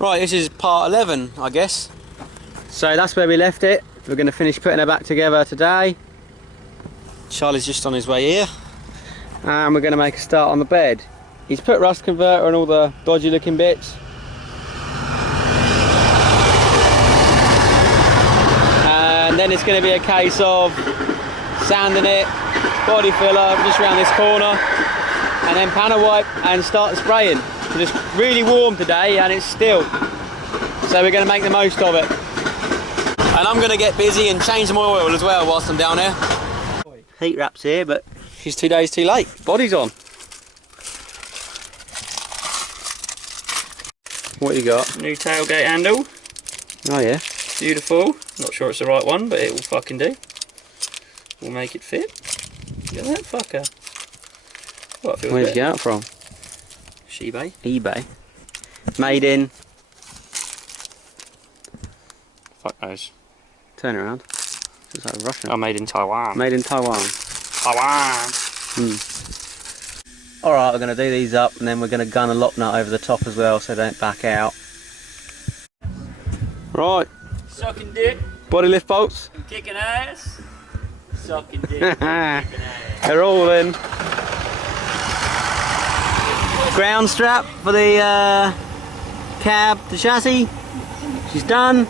Right, this is part 11, I guess. So that's where we left it. We're going to finish putting her back together today. Charlie's just on his way here. And we're going to make a start on the bed. He's put rust converter and all the dodgy looking bits. And then it's going to be a case of sanding it, body filler just around this corner, and then panel wipe and start spraying. It's really warm today and it's still, so we're going to make the most of it. And I'm going to get busy and change my oil as well whilst I'm down here. Heat wrap's here, but she's 2 days too late. Body's on. What you got? New tailgate handle. Oh yeah. Beautiful. Not sure it's the right one, but it will fucking do. We'll make it fit. Look at that fucker. Where'd you get it from? eBay. eBay. Made in. Fuck knows. Turn around. It's like Russian. Oh, made in Taiwan. Made in Taiwan. Taiwan. Alright, we're going to do these up and then we're going to gun a lock nut over the top as well so they don't back out. Right. Sucking dick. Body lift bolts. And kicking ass. Sucking dick. Kicking ass. They're all in. Ground strap for the cab, the chassis. She's done.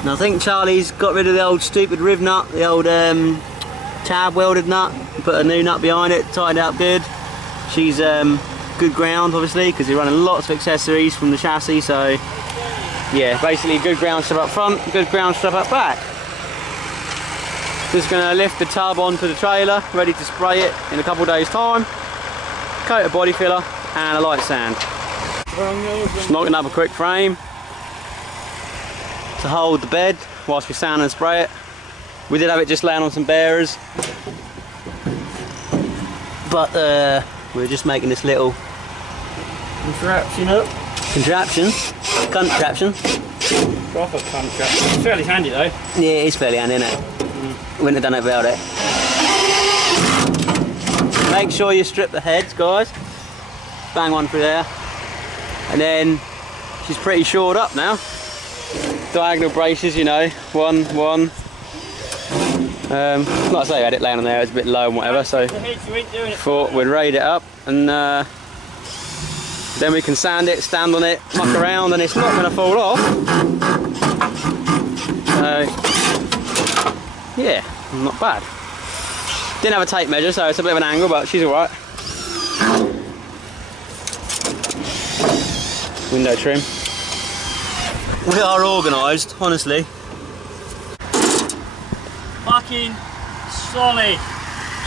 And I think Charlie's got rid of the old stupid riv nut, the old tab welded nut, put a new nut behind it, tightened it up good. She's good ground obviously because you're running lots of accessories from the chassis, so yeah, basically good ground strap up front, good ground strap up back. Just going to lift the tub onto the trailer, ready to spray it in a couple of days time. Coat of body filler and a light sand. Just knocking up a quick frame to hold the bed whilst we sand and spray it. We did have it just laying on some bearers, but we're just making this little contraption up. Contraption? Proper contraption. It's fairly handy though. Yeah, it is fairly handy, isn't it? Wouldn't have done it without it. Make sure you strip the heads, guys. Bang one through there. And then she's pretty shored up now. Diagonal braces, you know, one. Like I say, I had it laying on there, it's a bit low and whatever, so thought we'd raid it up and then we can sand it, stand on it, muck around, and it's not going to fall off. So, yeah, not bad. Didn't have a tape measure, so it's a bit of an angle, but she's alright. Window trim. We are organised, honestly. Fucking solid.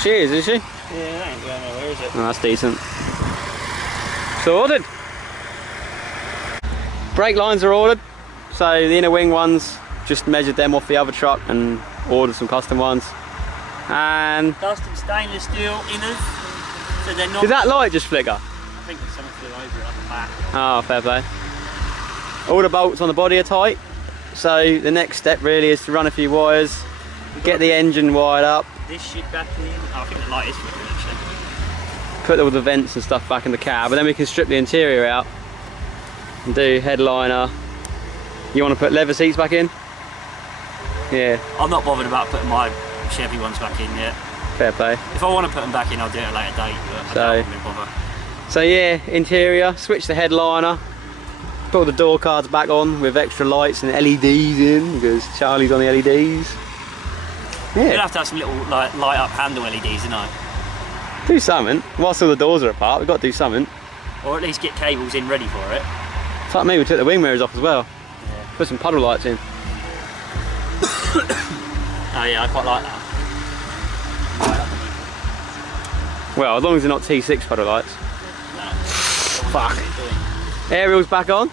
She is she? Yeah, that ain't going nowhere, is it? Oh, that's decent. Sorted. Brake lines are ordered, so the inner wing ones, just measured them off the other truck and ordered some custom ones. And custom stainless steel inners, so they're not. Did that light just flicker? I think there's something flew over it on the back. Oh, fair play. All the bolts on the body are tight, so the next step really is to run a few wires, get the engine wired up. This shit back in. Oh, I think the light is flickering actually. Put all the vents and stuff back in the cab, and then we can strip the interior out and do headliner. You want to put leather seats back in? Yeah. I'm not bothered about putting my Chevy ones back in yet. Fair play. If I want to put them back in, I'll do it at a later date, but I don't really bother. So yeah, interior, switch the headliner, put all the door cards back on with extra lights and LEDs in, because Charlie's on the LEDs. Yeah. You'll have to have some little like, light up handle LEDs, you know. Do something. Whilst all the doors are apart, we've got to do something. Or at least get cables in ready for it. It's like me, we took the wing mirrors off as well. Yeah. Put some puddle lights in. Oh yeah, I quite like that. Well, as long as they're not T6 puddle lights. No. Fuck. Aerial's back on.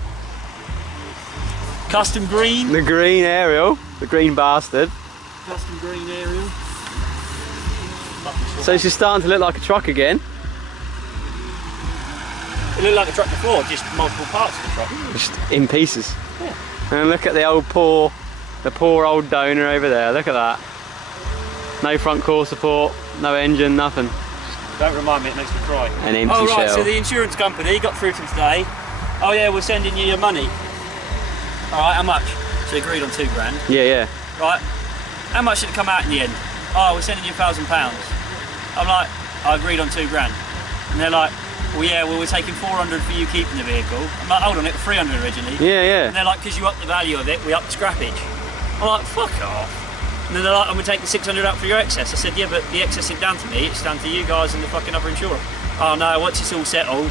Custom green. The green aerial. The green bastard. Custom green aerial. So she's starting to look like a truck again. It looked like a truck before, just multiple parts of the truck. Just in pieces. Yeah. And look at the poor old donor over there. Look at that. No front core support, no engine, nothing. Don't remind me, it makes me cry. An empty oh right, shell. so the insurance company got through to them today. oh yeah, we're sending you your money. Alright, how much? So we agreed on £2 grand. Yeah, yeah. Right, how much did it come out in the end? Oh, we're sending you £1,000. I'm like, I agreed on £2 grand. And they're like, well yeah, well we're taking 400 for you keeping the vehicle. I'm like, hold on, it was 300 originally. Yeah, yeah. And they're like, because you upped the value of it, we upped the scrappage. I'm like, fuck off. And then they're like, I'm going to take the 600 out for your excess. I said, yeah, but the excess isn't down to me, it's down to you guys and the fucking other insurer. Oh no, once it's all settled,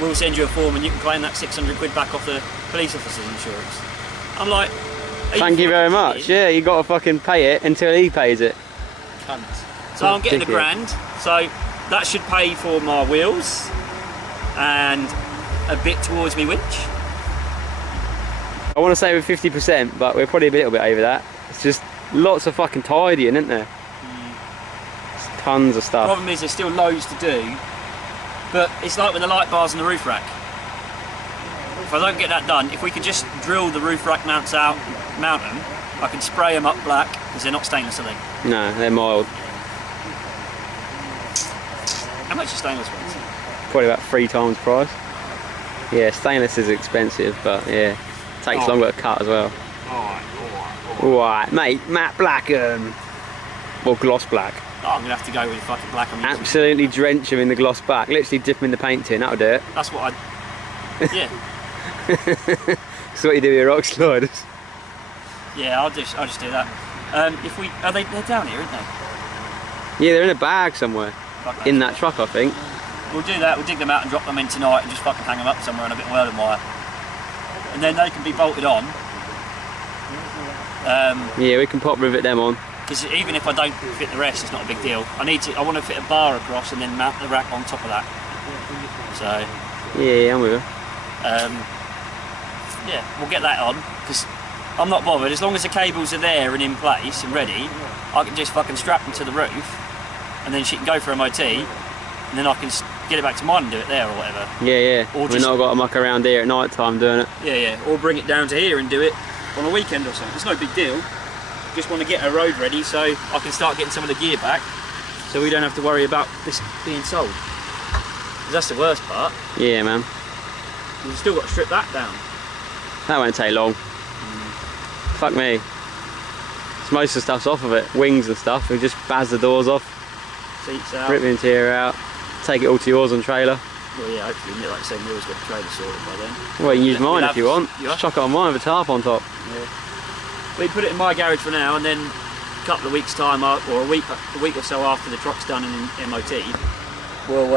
we'll send you a form and you can claim that 600 quid back off the police officer's insurance. I'm like, thank you very much. Yeah, you got to fucking pay it until he pays it. Cunt. So I'm getting £1 grand, so that should pay for my wheels and a bit towards me winch. I want to say we're 50%, but we're probably a little bit over that. It's just lots of fucking tidying, isn't there? There's tons of stuff. The problem is there's still loads to do, but it's like with the light bars and the roof rack. If I don't get that done, if we could just drill the roof rack mounts out, mount them, I can spray them up black, because they're not stainless, are they? No, they're mild. How much is stainless ones? Probably about 3 times price. Yeah, stainless is expensive, but yeah, takes longer to cut as well. Alright, mate, matte black or gloss black. Oh, I'm going to have to go with fucking black. I'm using. Absolutely drench them in the gloss black. Literally dip them in the paint tin, that'll do it. That's what yeah. That's what you do with your rock sliders. Yeah, I'll just do that. If we they're down here, aren't they? Yeah, they're in a bag somewhere. In that truck, I think. We'll do that. We'll dig them out and drop them in tonight, and just fucking hang them up somewhere on a bit of welding wire, and then they can be bolted on. Yeah, we can pop rivet them on. Because even if I don't fit the rest, it's not a big deal. I want to fit a bar across and then mount the rack on top of that. So. Yeah, I'm with you. Yeah, we'll get that on, because I'm not bothered. As long as the cables are there and in place and ready, I can just fucking strap them to the roof, and then she can go for MOT, and then I can get it back to mine and do it there or whatever. Yeah, yeah. Or we're not got to muck around here at night time doing it. Yeah, yeah. Or bring it down to here and do it on a weekend or something. It's no big deal. Just want to get a road ready so I can start getting some of the gear back, so we don't have to worry about this being sold. Because that's the worst part. Yeah, man. We've still got to strip that down. That won't take long. Fuck me. Most of the stuff's off of it. Wings and stuff. We just baz the doors off. Seats out. Rip the interior out. Take it all to yours on trailer. Well, yeah, hopefully, like I say, Neil's got the trailer sorted by then. Well, you can use mine if you want. Just chuck it on mine with a tarp on top. Yeah. We put it in my garage for now, and then a couple of weeks' time, or a week or so after the truck's done in MOT, we'll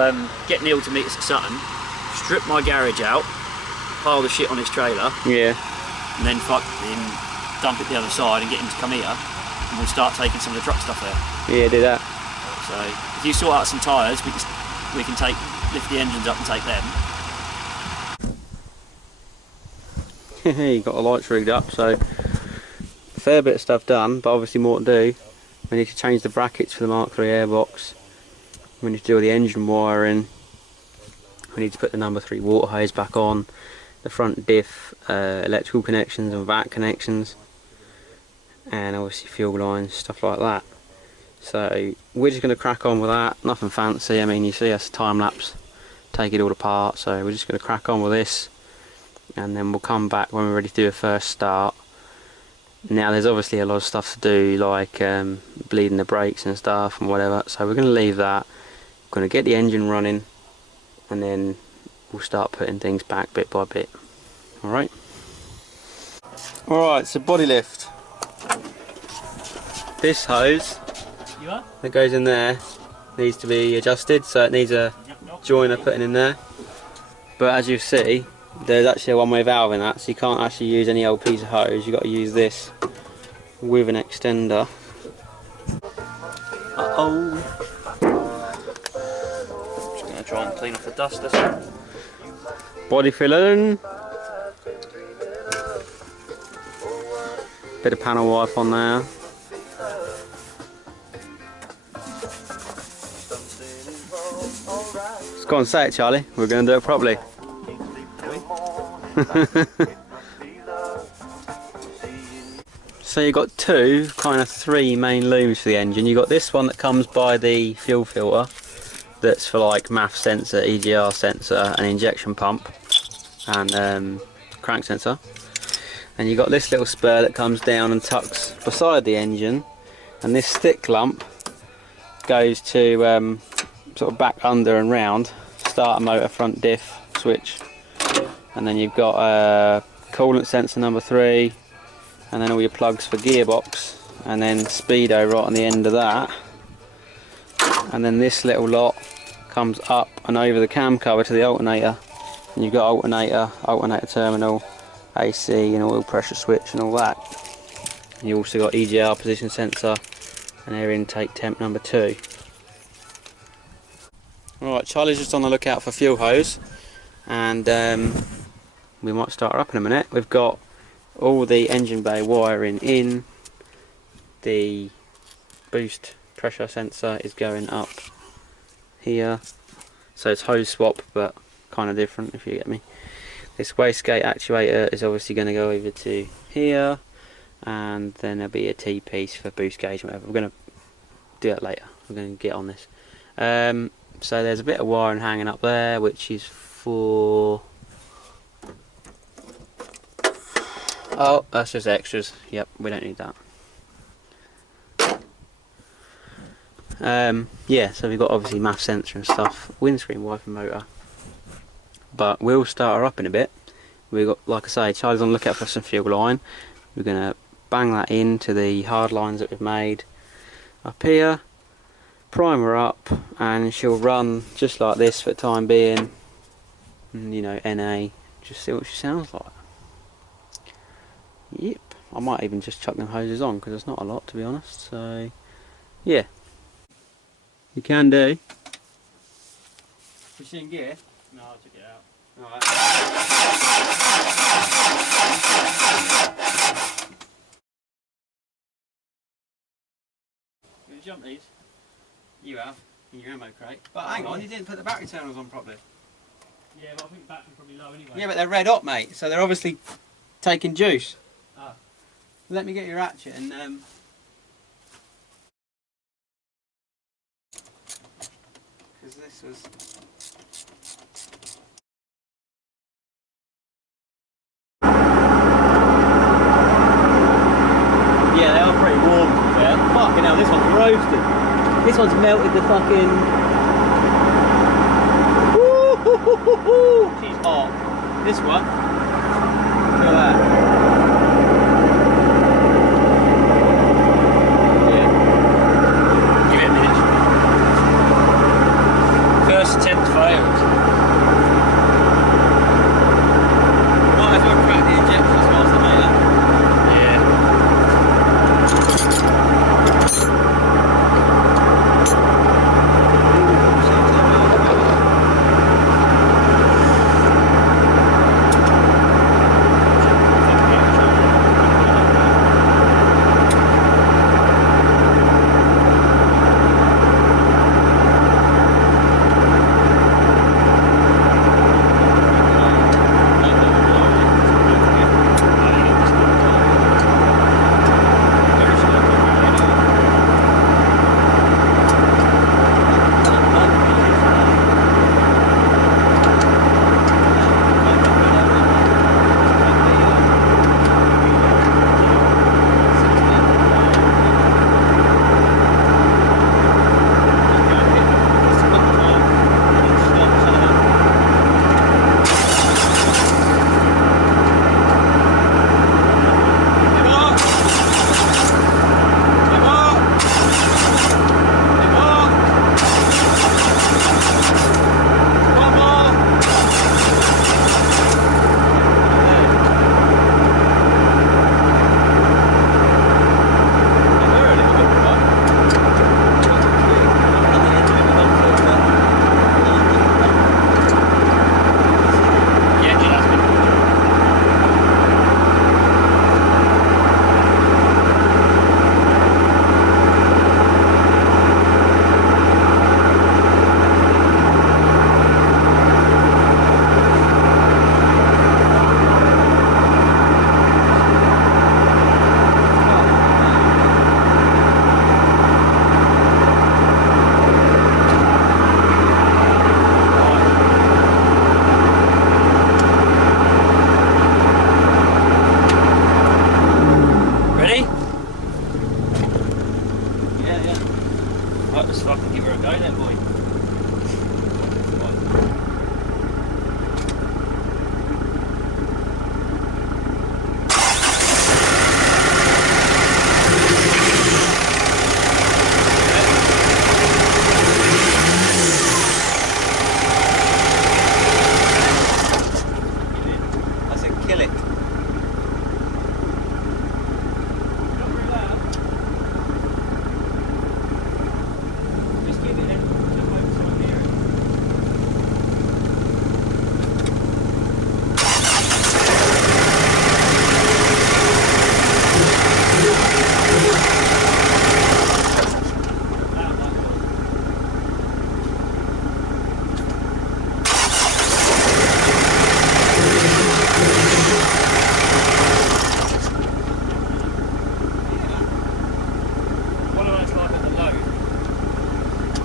get Neil to meet us at Sutton, strip my garage out, pile the shit on his trailer, yeah, and then dump it the other side and get him to come here, and we'll start taking some of the truck stuff there. Yeah, do that. So if you sort out some tyres, we can lift the engines up and take them. You got the lights rigged up, so a fair bit of stuff done, but obviously more to do. We need to change the brackets for the Mark III airbox. We need to do all the engine wiring. We need to put the number 3 water hose back on, the front diff, electrical connections and VAT connections, and obviously fuel lines, stuff like that. So we're just going to crack on with that, nothing fancy. I mean, you see us time lapse, take it all apart, so we're just going to crack on with this, and then we'll come back when we're ready to do a first start. Now there's obviously a lot of stuff to do, like bleeding the brakes and stuff and whatever, so we're going to leave that. We're going to get the engine running, and then we'll start putting things back bit by bit. Alright? Alright, so body lift. This hose that goes in there needs to be adjusted, so it needs a joiner putting in there. But as you see, there's actually a one-way valve in that, so you can't actually use any old piece of hose. You've got to use this with an extender. Uh-oh. Just going to try and clean off the dust, that's it. Body filling. Bit of panel wipe on there. Just go and say it, Charlie. We're going to do it properly. So you've got kind of three main looms for the engine. You've got this one that comes by the fuel filter, that's for like MAF sensor, EGR sensor and injection pump. and crank sensor. And you've got this little spur that comes down and tucks beside the engine, and this stick lump goes to sort of back under and round, starter motor, front diff switch, and then you've got a coolant sensor number 3, and then all your plugs for gearbox, and then speedo right on the end of that. And then this little lot comes up and over the cam cover to the alternator, and you've got alternator terminal, AC and oil pressure switch and all that. And you also got EGR position sensor and air intake temp number 2. Alright, Charlie's just on the lookout for fuel hose, and we might start her up in a minute. We've got all the engine bay wiring in. The boost pressure sensor is going up here, so it's hose swap but kind of different, if you get me. This wastegate actuator is obviously going to go over to here, and then there'll be a T-piece for boost gauge and whatever. We're going to do that later, we're going to get on this. So there's a bit of wiring hanging up there, which is for... oh, that's just extras. Yep, we don't need that. Yeah, so we've got obviously MAF sensor and stuff, windscreen wiper motor, but we'll start her up in a bit. We've got, like I say, Charlie's on the lookout for some fuel line. We're going to bang that into the hard lines that we've made up here, prime her up, and she'll run just like this for the time being, and, you know, NA, just see what she sounds like. Yep, I might even just chuck them hoses on because there's not a lot, to be honest, so yeah. You can do. Is she in gear? No, I took it out. Alright. You want to jump these? You have, in your ammo crate. But hang on, you didn't put the battery terminals on properly. Yeah, but I think the battery's probably low anyway. Yeah, but they're red hot, mate, so they're obviously taking juice. Ah. Let me get your ratchet and because this was... yeah, they are pretty warm, to be fair. Fucking hell, this one's roasted. This one's melted the fucking... woo-hoo-hoo-hoo-hoo. She's hot. This one, look at that. First attempt failed. Might as well crack the injectors whilst I make that.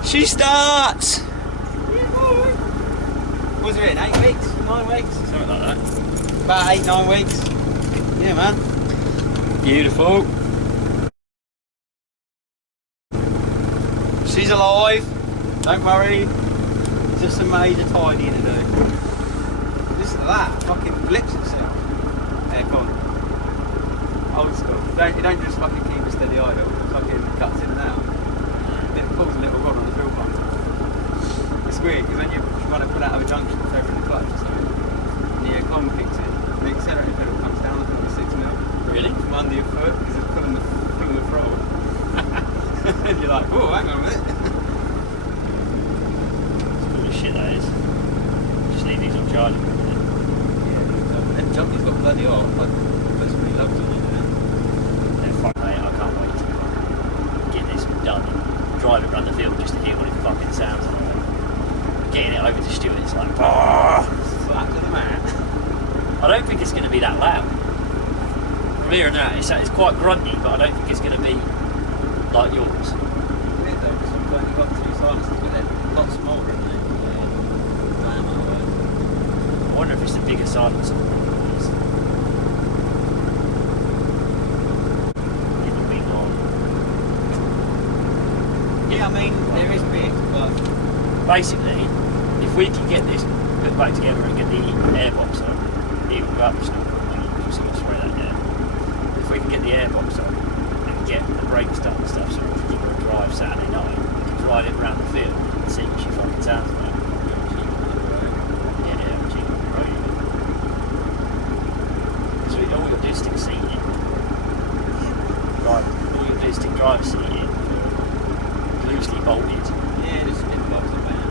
She starts! Was it in 8 weeks? 9 weeks? Something like that. About 8, 9 weeks. Yeah, man. Beautiful. She's alive. Don't worry. Just some major tidying to do. Listen to that. Fucking flips itself. Aircon. Old school. You don't just fucking keep a steady idle. It fucking cuts in and out. Then it pulls a little rod on the drill pump. It's weird because when you try to pull out of a junction, it's over in the clutch or something. And the aircon kicks in. The accelerator pedal comes down like another 6 mil. Really? From under your foot because it's pulling the throttle. And you're like, whoa, hang on a minute. Shit that is. Just leave these on charging. Yeah, that jumpy's got bloody oil. Like, puts pretty loads on it, doesn't it? Yeah, fuck mate, I can't wait to get this done and drive it around the field just to hear what it fucking sounds like. Getting it over to Stuart, it's like, Slap to the man. I don't think it's going to be that loud. From here and there, it's quite grunty, but I don't think it's going to be like yours. Weird though, because you've only got 2 silences, but they're a lot smaller, aren't they? I wonder if it's the bigger silencer. Get the wing on. Yeah, I mean, there is big, but... Basically, if we can get this put back together and get the airbox on, it will go up still. Just going to spray that down. If we can get the airbox on and get the brakes done and stuff, so if we give her a drive Saturday night, we can drive it around the field and see what she fucking sounds like. Driver seat in, loosely bolted. Yeah, just spin the box on that.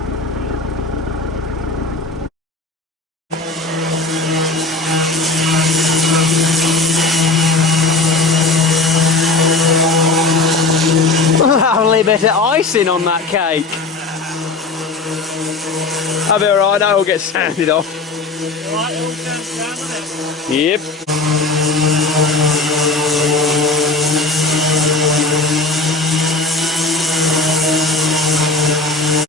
Lovely bit of icing on that cake. That'll be alright, that will get sanded off. Alright, it all turns down, doesn't it? Yep.